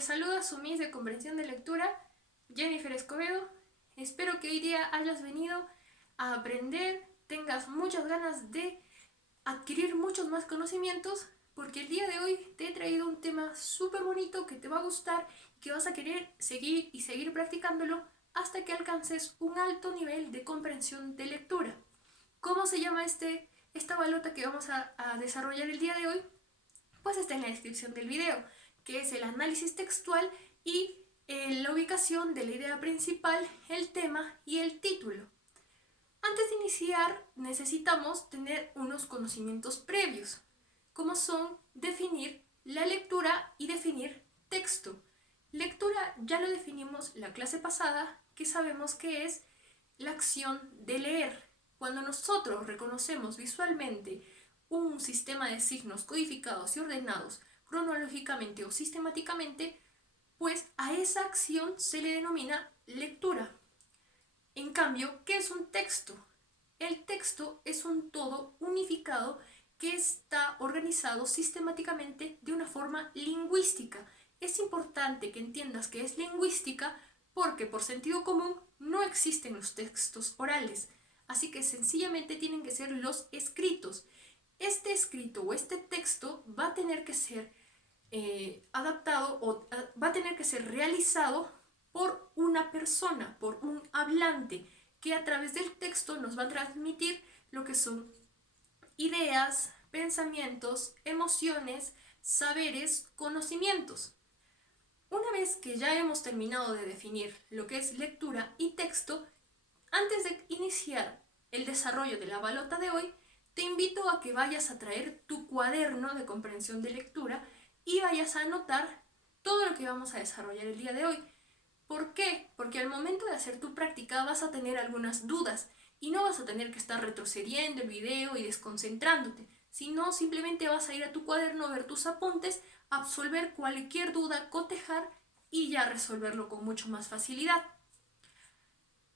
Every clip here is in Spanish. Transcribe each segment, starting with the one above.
Les saluda su Miss de Comprensión de Lectura, Jennifer Escobedo. Espero que hoy día hayas venido a aprender, tengas muchas ganas de adquirir muchos más conocimientos, porque el día de hoy te he traído un tema súper bonito que te va a gustar y que vas a querer seguir y seguir practicándolo hasta que alcances un alto nivel de comprensión de lectura. ¿Cómo se llama esta balota que vamos a desarrollar el día de hoy? Pues está en la descripción del video, que es el análisis textual y la ubicación de la idea principal, el tema y el título. Antes de iniciar necesitamos tener unos conocimientos previos, como son definir la lectura y definir texto. Lectura ya lo definimos la clase pasada, que sabemos que es la acción de leer. Cuando nosotros reconocemos visualmente un sistema de signos codificados y ordenados cronológicamente o sistemáticamente, pues a esa acción se le denomina lectura. En cambio, ¿qué es un texto? El texto es un todo unificado que está organizado sistemáticamente de una forma lingüística. Es importante que entiendas que es lingüística porque por sentido común no existen los textos orales, así que sencillamente tienen que ser los escritos. Este escrito o este texto va a tener que ser adaptado o va a tener que ser realizado por una persona, por un hablante, que a través del texto nos va a transmitir lo que son ideas, pensamientos, emociones, saberes, conocimientos. Una vez que ya hemos terminado de definir lo que es lectura y texto, antes de iniciar el desarrollo de la balota de hoy, te invito a que vayas a traer tu cuaderno de comprensión de lectura y vayas a anotar todo lo que vamos a desarrollar el día de hoy. ¿Por qué? Porque al momento de hacer tu práctica vas a tener algunas dudas y no vas a tener que estar retrocediendo el video y desconcentrándote, sino simplemente vas a ir a tu cuaderno, ver tus apuntes, absolver cualquier duda, cotejar y ya resolverlo con mucho más facilidad.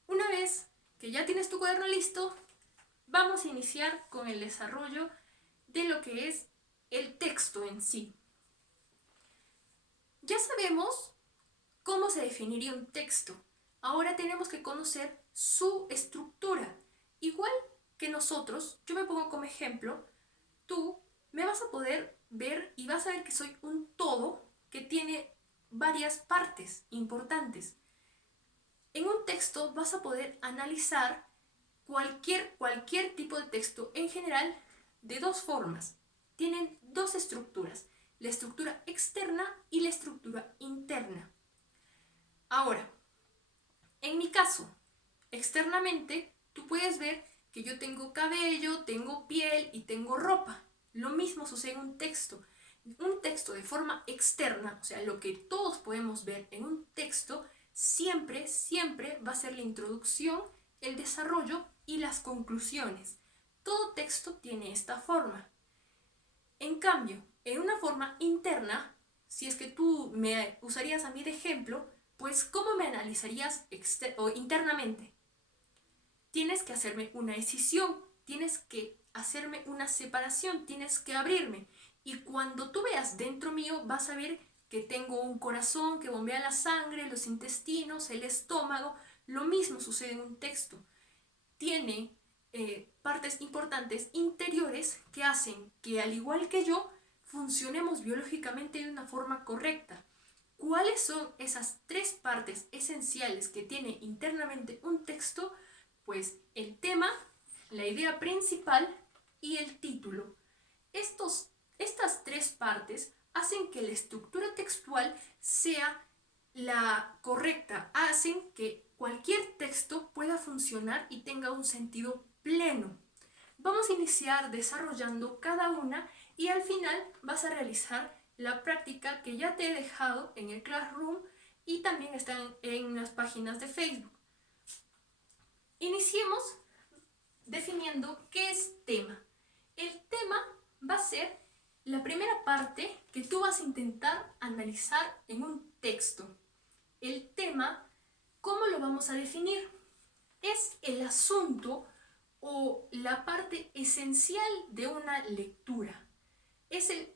Una vez que ya tienes tu cuaderno listo, vamos a iniciar con el desarrollo de lo que es el texto en sí. Ya sabemos cómo se definiría un texto. Ahora tenemos que conocer su estructura. Igual que nosotros, yo me pongo como ejemplo, tú me vas a poder ver y vas a ver que soy un todo que tiene varias partes importantes. En un texto vas a poder analizar cualquier tipo de texto en general de dos formas. Tienen dos estructuras, la estructura externa y la estructura interna. Ahora, en mi caso, externamente, tú puedes ver que yo tengo cabello, tengo piel y tengo ropa. Lo mismo sucede en un texto. Un texto de forma externa, o sea, lo que todos podemos ver en un texto, siempre va a ser la introducción, el desarrollo y las conclusiones. Todo texto tiene esta forma. En cambio, en una forma interna, si es que tú me usarías a mí de ejemplo, pues ¿cómo me analizarías internamente? Tienes que hacerme una decisión, tienes que hacerme una separación, tienes que abrirme. Y cuando tú veas dentro mío, vas a ver que tengo un corazón que bombea la sangre, los intestinos, el estómago. Lo mismo sucede en un texto. Tiene partes importantes interiores que hacen que, al igual que yo, funcionemos biológicamente de una forma correcta. ¿Cuáles son esas tres partes esenciales que tiene internamente un texto? Pues el tema, la idea principal y el título. Estas tres partes hacen que la estructura textual sea la correcta, hacen que cualquier texto pueda funcionar y tenga un sentido pleno. Vamos a iniciar desarrollando cada una y al final vas a realizar la práctica que ya te he dejado en el Classroom y también están en las páginas de Facebook. Iniciemos definiendo qué es tema. El tema va a ser la primera parte que tú vas a intentar analizar en un texto. El tema, ¿cómo lo vamos a definir? Es el asunto o la parte esencial de una lectura. Es de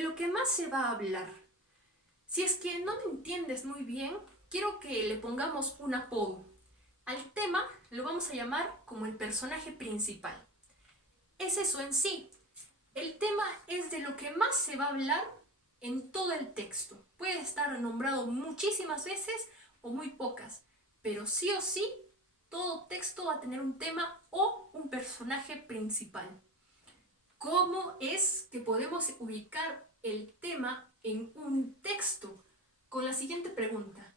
lo que más se va a hablar. Si es que no me entiendes muy bien, quiero que le pongamos un apodo. Al tema lo vamos a llamar como el personaje principal. Es eso en sí. El tema es de lo que más se va a hablar en todo el texto. Puede estar nombrado muchísimas veces o muy pocas, pero sí o sí, todo texto va a tener un tema o un personaje principal. ¿Cómo es que podemos ubicar el tema en un texto? Con la siguiente pregunta: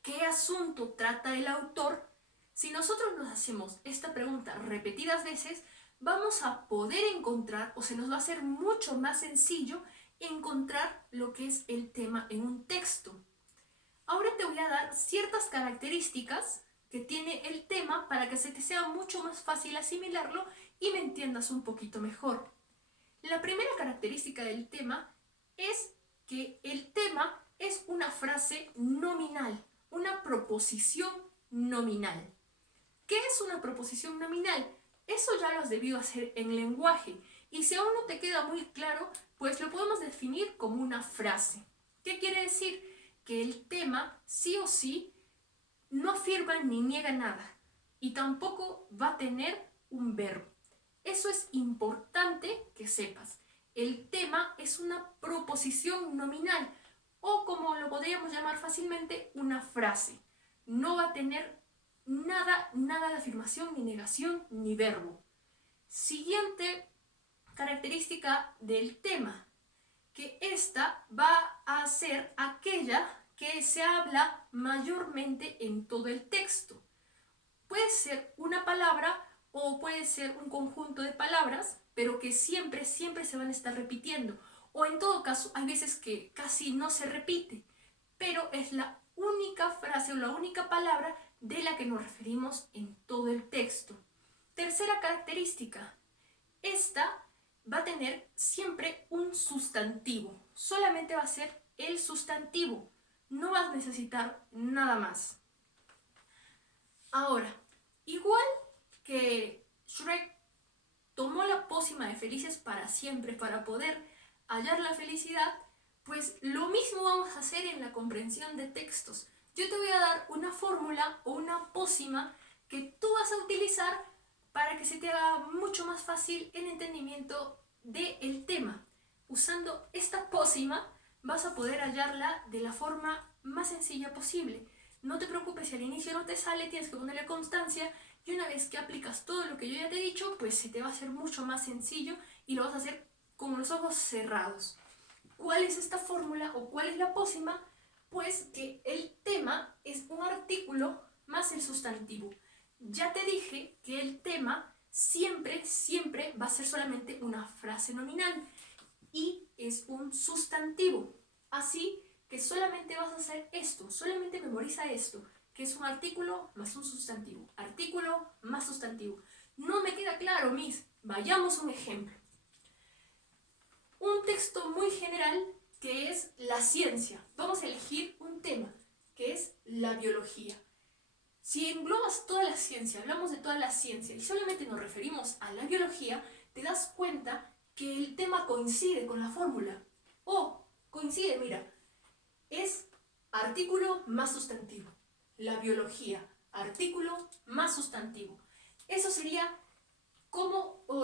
¿qué asunto trata el autor? Si nosotros nos hacemos esta pregunta repetidas veces, vamos a poder encontrar, o se nos va a hacer mucho más sencillo encontrar lo que es el tema en un texto. Ahora te voy a dar ciertas características que tiene el tema para que se te sea mucho más fácil asimilarlo y me entiendas un poquito mejor. La primera característica del tema es que el tema es una frase nominal, una proposición nominal. ¿Qué es una proposición nominal? Eso ya lo has debido hacer en lenguaje, y si aún no te queda muy claro, pues lo podemos definir como una frase. ¿Qué quiere decir? Que el tema sí o sí no afirma ni niega nada, y tampoco va a tener un verbo. Eso es importante que sepas. El tema es una proposición nominal, o como lo podríamos llamar fácilmente, una frase. No va a tener nada de afirmación, ni negación, ni verbo. Siguiente característica del tema, que esta va a ser aquella que se habla mayormente en todo el texto. Puede ser una palabra o puede ser un conjunto de palabras, pero que siempre se van a estar repitiendo. O en todo caso, hay veces que casi no se repite, pero es la única frase o la única palabra de la que nos referimos en todo el texto. Tercera característica, esta va a tener siempre un sustantivo. Solamente va a ser el sustantivo. No vas a necesitar nada más. Ahora, igual que Shrek tomó la pócima de felices para siempre para poder hallar la felicidad, pues lo mismo vamos a hacer en la comprensión de textos. Yo te voy a dar una fórmula o una pócima que tú vas a utilizar para que se te haga mucho más fácil el entendimiento del tema. Usando esta pócima vas a poder hallarla de la forma más sencilla posible. No te preocupes si al inicio no te sale, tienes que ponerle constancia, y una vez que aplicas todo lo que yo ya te he dicho, pues se te va a hacer mucho más sencillo y lo vas a hacer con los ojos cerrados. ¿Cuál es esta fórmula o cuál es la pócima? Pues que el tema es un artículo más el sustantivo. Ya te dije que el tema siempre va a ser solamente una frase nominal y es un sustantivo. Así que solamente vas a hacer esto, solamente memoriza esto, que es un artículo más un sustantivo. Artículo más sustantivo. No me queda claro, Miss. Vayamos a un ejemplo. Un texto muy general que es la ciencia. Vamos a elegir un tema, que es la biología. Si englobas toda la ciencia, hablamos de toda la ciencia y solamente nos referimos a la biología, te das cuenta que el tema coincide con la fórmula. Coincide, mira, es artículo más sustantivo. La biología, artículo más sustantivo. Eso sería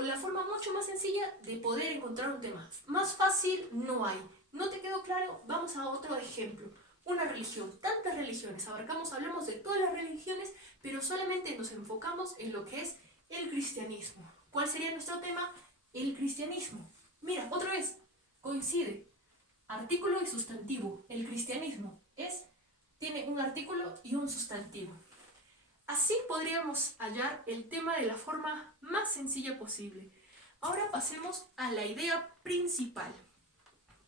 la forma mucho más sencilla de poder encontrar un tema. Más fácil no hay. ¿No te quedó claro? Vamos a otro ejemplo. Una religión. Tantas religiones. Hablamos de todas las religiones, pero solamente nos enfocamos en lo que es el cristianismo. ¿Cuál sería nuestro tema? El cristianismo. Mira, otra vez, coincide. Artículo y sustantivo. El cristianismo tiene un artículo y un sustantivo. Así podríamos hallar el tema de la forma más sencilla posible. Ahora pasemos a la idea principal.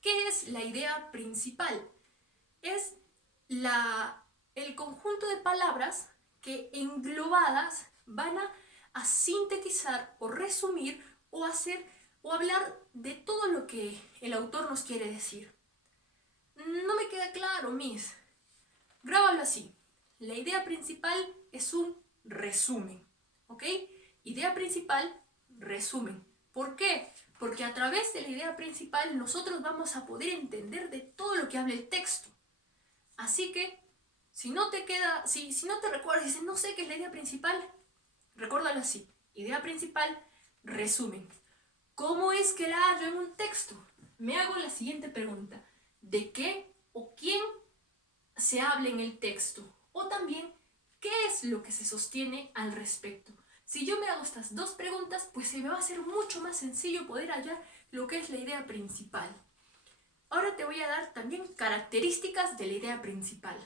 ¿Qué es la idea principal? Es el conjunto de palabras que englobadas van a sintetizar o resumir o hablar de todo lo que el autor nos quiere decir. No me queda claro, Miss. Grábalo así. La idea principal es un resumen, ¿ok? Idea principal, resumen. ¿Por qué? Porque a través de la idea principal nosotros vamos a poder entender de todo lo que habla el texto. Así que, si no te recuerdas, dices, no sé qué es la idea principal, recuérdalo así. Idea principal, resumen. ¿Cómo es que la hallo en un texto? Me hago la siguiente pregunta. ¿De qué o quién se habla en el texto? O también, ¿qué es lo que se sostiene al respecto? Si yo me hago estas dos preguntas, pues se me va a hacer mucho más sencillo poder hallar lo que es la idea principal. Ahora te voy a dar también características de la idea principal.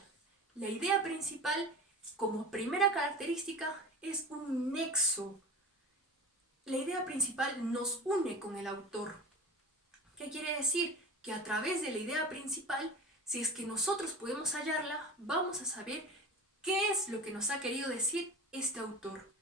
La idea principal, como primera característica, es un nexo. La idea principal nos une con el autor. ¿Qué quiere decir? Que a través de la idea principal, si es que nosotros podemos hallarla, vamos a saber qué es lo que nos ha querido decir este autor.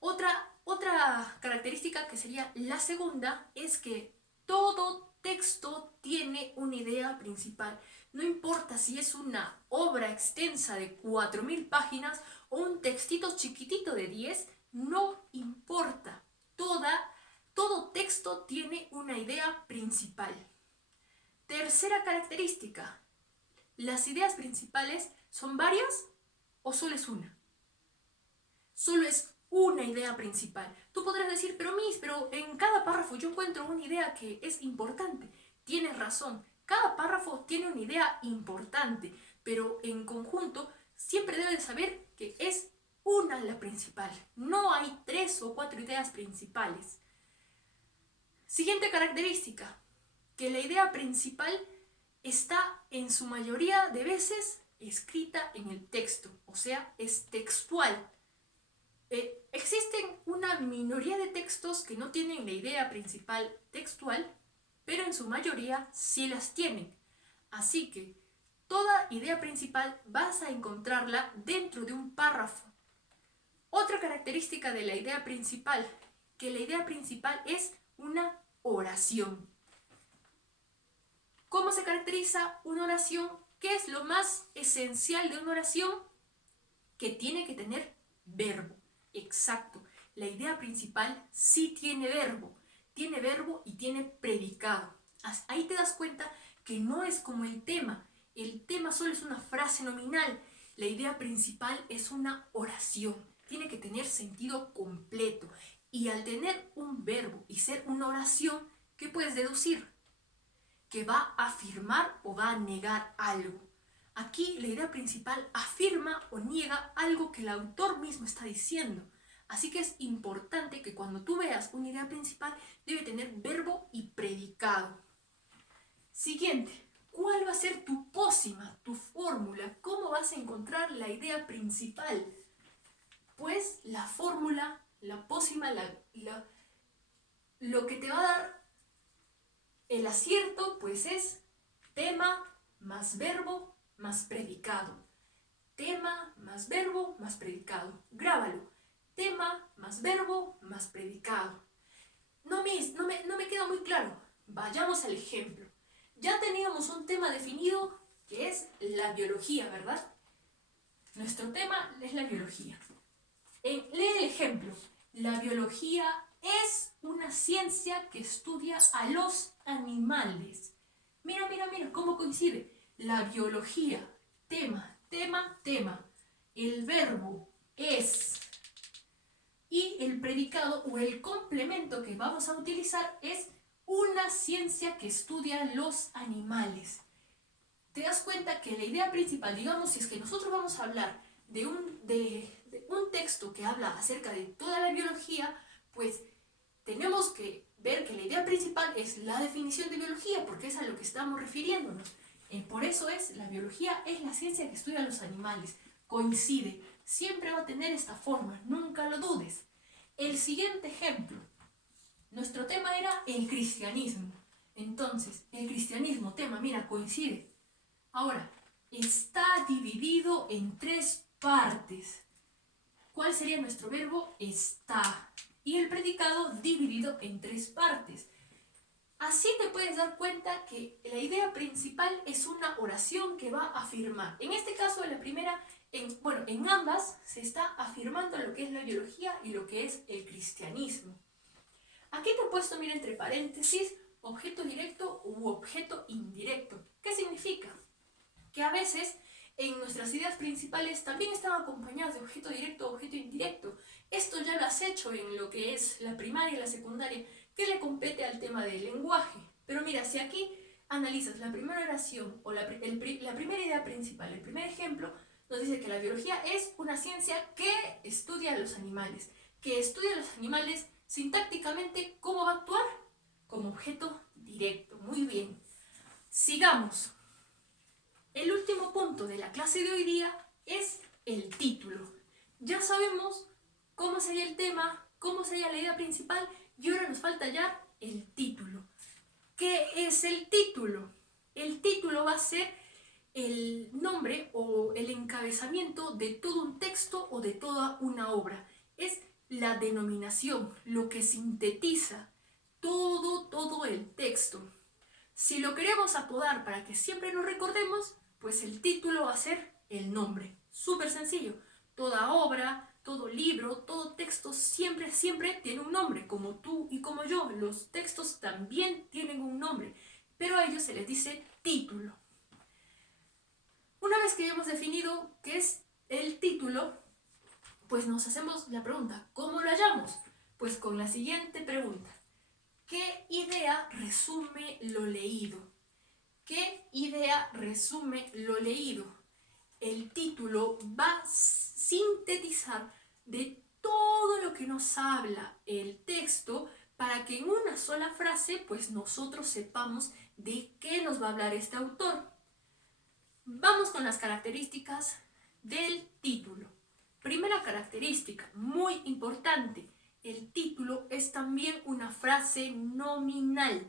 Otra característica, que sería la segunda, es que todo texto tiene una idea principal. No importa si es una obra extensa de 4000 páginas o un textito chiquitito de 10, no importa. Todo texto tiene una idea principal. Tercera característica, ¿las ideas principales son varias o solo es una? Solo es una idea principal. Tú podrás decir, pero en cada párrafo yo encuentro una idea que es importante. Tienes razón, cada párrafo tiene una idea importante, pero en conjunto siempre debes de saber que es una la principal. No hay 3 o 4 ideas principales. Siguiente característica, que la idea principal está en su mayoría de veces escrita en el texto, o sea, es textual. Existen una minoría de textos que no tienen la idea principal textual, pero en su mayoría sí las tienen. Así que toda idea principal vas a encontrarla dentro de un párrafo. Otra característica de la idea principal, que la idea principal es una oración. ¿Cómo se caracteriza una oración? ¿Qué es lo más esencial de una oración? Que tiene que tener verbo. Exacto. La idea principal sí tiene verbo y tiene predicado. Ahí te das cuenta que no es como el tema. El tema solo es una frase nominal. La idea principal es una oración. Tiene que tener sentido completo. Y al tener un verbo y ser una oración, ¿qué puedes deducir? Que va a afirmar o va a negar algo. Aquí la idea principal afirma o niega algo que el autor mismo está diciendo. Así que es importante que cuando tú veas una idea principal debe tener verbo y predicado. Siguiente, ¿cuál va a ser tu pócima, tu fórmula? ¿Cómo vas a encontrar la idea principal? Pues la fórmula, la pócima, lo que te va a dar el acierto, pues es tema más verbo más predicado. Tema más verbo más predicado. Grábalo. Tema más verbo más predicado. No me queda muy claro. Vayamos al ejemplo. Ya teníamos un tema definido que es la biología, ¿verdad? Nuestro tema es la biología. Lee el ejemplo. La biología es una ciencia que estudia a los animales. Mira cómo coincide. La biología, tema. El verbo es. Y el predicado o el complemento que vamos a utilizar es una ciencia que estudia los animales. Te das cuenta que la idea principal, digamos, si es que nosotros vamos a hablar de un texto que habla acerca de toda la biología, pues tenemos que ver que la idea principal es la definición de biología, porque es a lo que estamos refiriéndonos. Por eso la biología es la ciencia que estudia los animales. Coincide, siempre va a tener esta forma, nunca lo dudes. El siguiente ejemplo, nuestro tema era el cristianismo. Entonces, el cristianismo, tema, mira, coincide. Ahora, está dividido en 3 partes. ¿Cuál sería nuestro verbo? Está. Y el predicado dividido en 3 partes. Así te puedes dar cuenta que la idea principal es una oración que va a afirmar. En este caso, en la primera, en ambas se está afirmando lo que es la biología y lo que es el cristianismo. Aquí te he puesto, mira, entre paréntesis, objeto directo u objeto indirecto. ¿Qué significa? que a veces en nuestras ideas principales también están acompañadas de objeto directo o objeto indirecto. Esto ya lo has hecho en lo que es la primaria y la secundaria, que le compete al tema del lenguaje. Pero mira, si aquí analizas la primera oración o la primera idea principal, el primer ejemplo, nos dice que la biología es una ciencia que estudia a los animales, sintácticamente. ¿Cómo va a actuar? Como objeto directo. Muy bien. Sigamos. El último punto de la clase de hoy día es el título. Ya sabemos cómo sería el tema, cómo sería la idea principal, y ahora nos falta ya el título. ¿Qué es el título? El título va a ser el nombre o el encabezamiento de todo un texto o de toda una obra. Es la denominación, lo que sintetiza todo el texto. Si lo queremos apodar para que siempre nos recordemos, pues el título va a ser el nombre. Súper sencillo. Toda obra, todo libro, todo texto siempre tiene un nombre, como tú y como yo. Los textos también tienen un nombre, pero a ellos se les dice título. Una vez que hemos definido qué es el título, pues nos hacemos la pregunta, ¿cómo lo hallamos? Pues con la siguiente pregunta. ¿Qué idea resume lo leído? ¿Qué idea resume lo leído? El título va a sintetizar de todo lo que nos habla el texto para que en una sola frase pues nosotros sepamos de qué nos va a hablar este autor. Vamos con las características del título. Primera característica, muy importante, el título es también una frase nominal.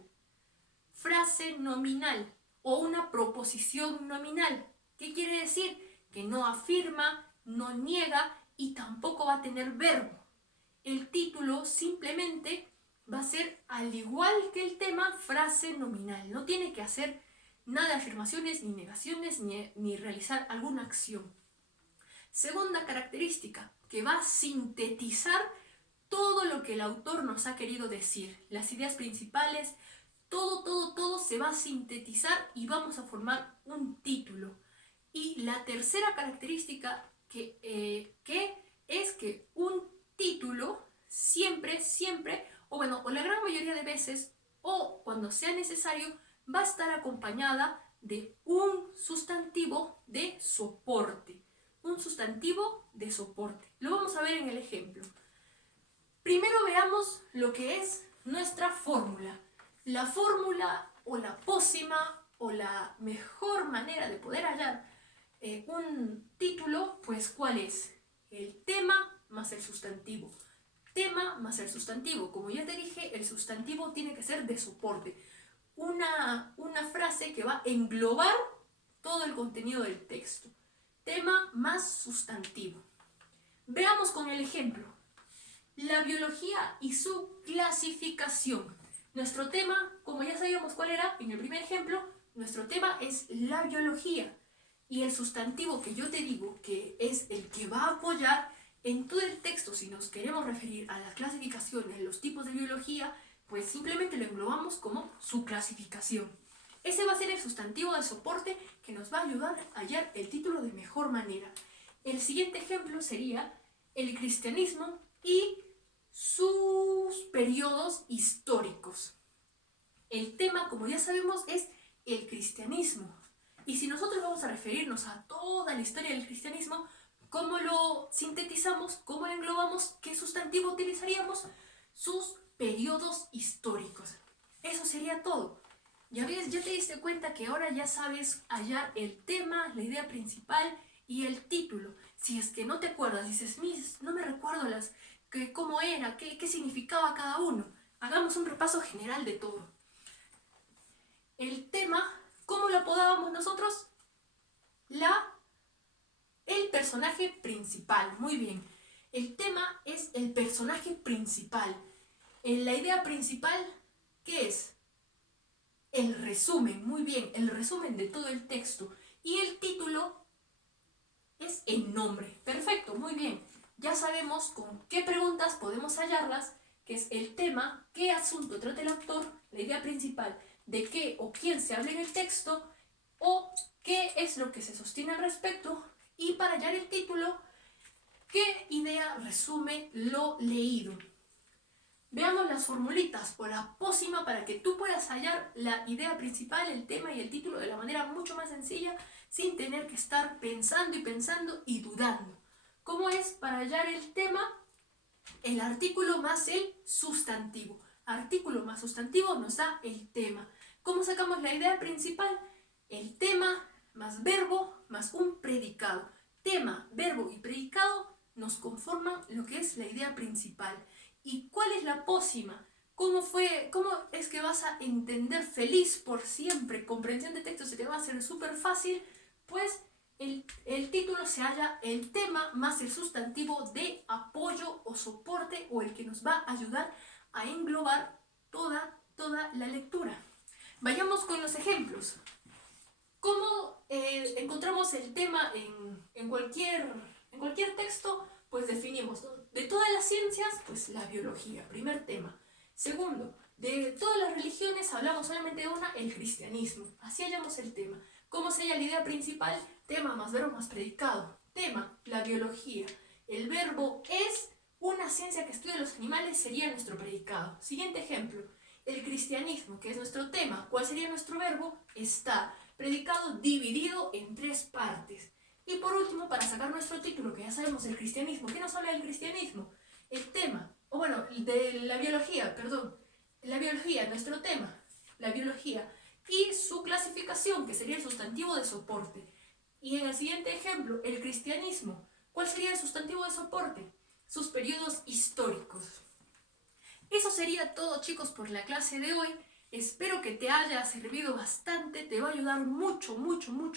Frase nominal o una proposición nominal. ¿Qué quiere decir? Que no afirma, no niega y tampoco va a tener verbo. El título simplemente va a ser, al igual que el tema, frase nominal. No tiene que hacer nada de afirmaciones, ni negaciones, ni realizar alguna acción. Segunda característica, que va a sintetizar todo lo que el autor nos ha querido decir. Las ideas principales, todo se va a sintetizar y vamos a formar un título. Y la tercera característica que es que un título siempre, o la gran mayoría de veces, o cuando sea necesario, va a estar acompañada de un sustantivo de soporte. Un sustantivo de soporte. Lo vamos a ver en el ejemplo. Primero veamos lo que es nuestra fórmula. La fórmula o la pócima o la mejor manera de poder hallar un título, pues ¿cuál es? El tema más el sustantivo. Tema más el sustantivo. Como ya te dije, el sustantivo tiene que ser de soporte. Una frase que va a englobar todo el contenido del texto. Tema más sustantivo. Veamos con el ejemplo. La biología y su clasificación. Nuestro tema, como ya sabíamos cuál era en el primer ejemplo, nuestro tema es la biología. Y el sustantivo que yo te digo que es el que va a apoyar en todo el texto, si nos queremos referir a las clasificaciones, los tipos de biología, pues simplemente lo englobamos como su clasificación. Ese va a ser el sustantivo de soporte que nos va a ayudar a hallar el título de mejor manera. El siguiente ejemplo sería el cristianismo y sus periodos históricos. El tema, como ya sabemos, es el cristianismo. Y si nosotros vamos a referirnos a toda la historia del cristianismo, ¿cómo lo sintetizamos? ¿Cómo lo englobamos? ¿Qué sustantivo utilizaríamos? Sus periodos históricos. Eso sería todo. Ya ves, ya te diste cuenta que ahora ya sabes hallar el tema, la idea principal y el título. Si es que no te acuerdas, dices, no me recuerdo cómo era, qué significaba cada uno. Hagamos un repaso general de todo. El tema, ¿cómo lo apodábamos nosotros? El personaje principal. Muy bien. El tema es el personaje principal. La idea principal, ¿qué es? El resumen. Muy bien, el resumen de todo el texto. Y el título es el nombre. Perfecto, muy bien. Ya sabemos con qué preguntas podemos hallarlas, que es el tema, qué asunto trata el autor, la idea principal, de qué o quién se habla en el texto, o qué es lo que se sostiene al respecto, y para hallar el título, qué idea resume lo leído. Veamos las formulitas o la pócima para que tú puedas hallar la idea principal, el tema y el título de la manera mucho más sencilla, sin tener que estar pensando y dudando. ¿Cómo es para hallar el tema? El artículo más el sustantivo. Artículo más sustantivo nos da el tema. ¿Cómo sacamos la idea principal? El tema más verbo más un predicado. Tema, verbo y predicado nos conforman lo que es la idea principal. ¿Y cuál es la pócima? ¿Cómo es que vas a entender feliz por siempre? Comprensión de texto se te va a hacer súper fácil, pues el título se halla el tema más el sustantivo de apoyo o soporte, o el que nos va a ayudar a englobar toda la lectura. Vayamos con los ejemplos. ¿Cómo encontramos el tema en cualquier texto? Pues definimos, ¿no? De todas las ciencias, pues la biología, primer tema. Segundo, de todas las religiones hablamos solamente de una, el cristianismo. Así hallamos el tema. ¿Cómo se halla la idea principal? Tema más verbo más predicado. Tema, la biología. El verbo es una ciencia que estudia los animales, sería nuestro predicado. Siguiente ejemplo, el cristianismo, que es nuestro tema. ¿Cuál sería nuestro verbo? Está. Predicado dividido en 3 partes. Y por último, para sacar nuestro título, que ya sabemos el cristianismo, ¿qué nos habla del cristianismo? El tema, o bueno, de la biología, perdón. La biología, nuestro tema, la biología. Y su clasificación, que sería el sustantivo de soporte. Y en el siguiente ejemplo, el cristianismo. ¿Cuál sería el sustantivo de soporte? Sus periodos históricos. Eso sería todo, chicos, por la clase de hoy. Espero que te haya servido bastante, te va a ayudar mucho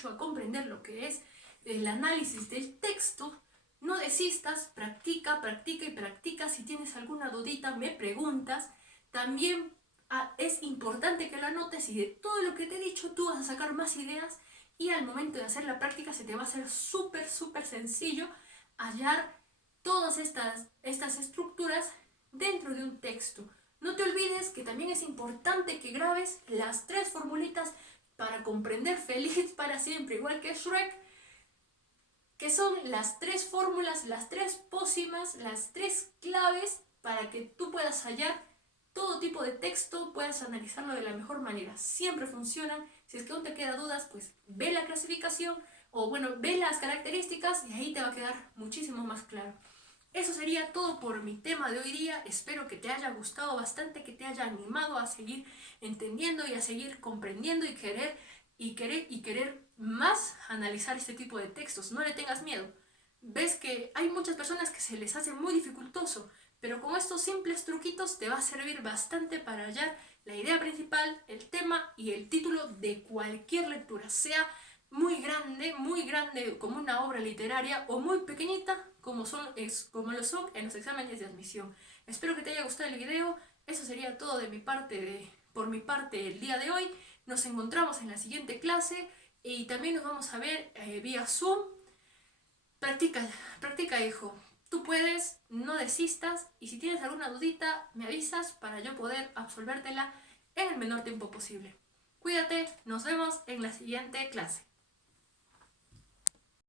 a comprender lo que es el análisis del texto. No desistas, practica. Si tienes alguna dudita, me preguntas. También es importante que lo anotes, y de todo lo que te he dicho tú vas a sacar más ideas, y al momento de hacer la práctica se te va a hacer súper sencillo hallar todas estas estructuras dentro de un texto. No te olvides que también es importante que grabes las 3 formulitas para comprender feliz para siempre, igual que Shrek, que son las 3 fórmulas, las 3 pócimas, las 3 claves para que tú puedas hallar todo tipo de texto, puedas analizarlo de la mejor manera. Siempre funcionan. Si es que aún te quedan dudas, pues ve la clasificación, o bueno, ve las características, y ahí te va a quedar muchísimo más claro. Eso sería todo por mi tema de hoy día. Espero que te haya gustado bastante, que te haya animado a seguir entendiendo y a seguir comprendiendo, y querer más analizar este tipo de textos. No le tengas miedo. Ves que hay muchas personas que se les hace muy dificultoso, pero con estos simples truquitos te va a servir bastante para hallar la idea principal, el tema y el título de cualquier lectura, sea muy grande como una obra literaria, o muy pequeñita como lo son en los exámenes de admisión. Espero que te haya gustado el video. Eso sería todo por mi parte el día de hoy. Nos encontramos en la siguiente clase, y también nos vamos a ver vía Zoom. Practica, hijo. Tú puedes, no desistas, y si tienes alguna dudita, me avisas para yo poder absolvértela en el menor tiempo posible. Cuídate, nos vemos en la siguiente clase.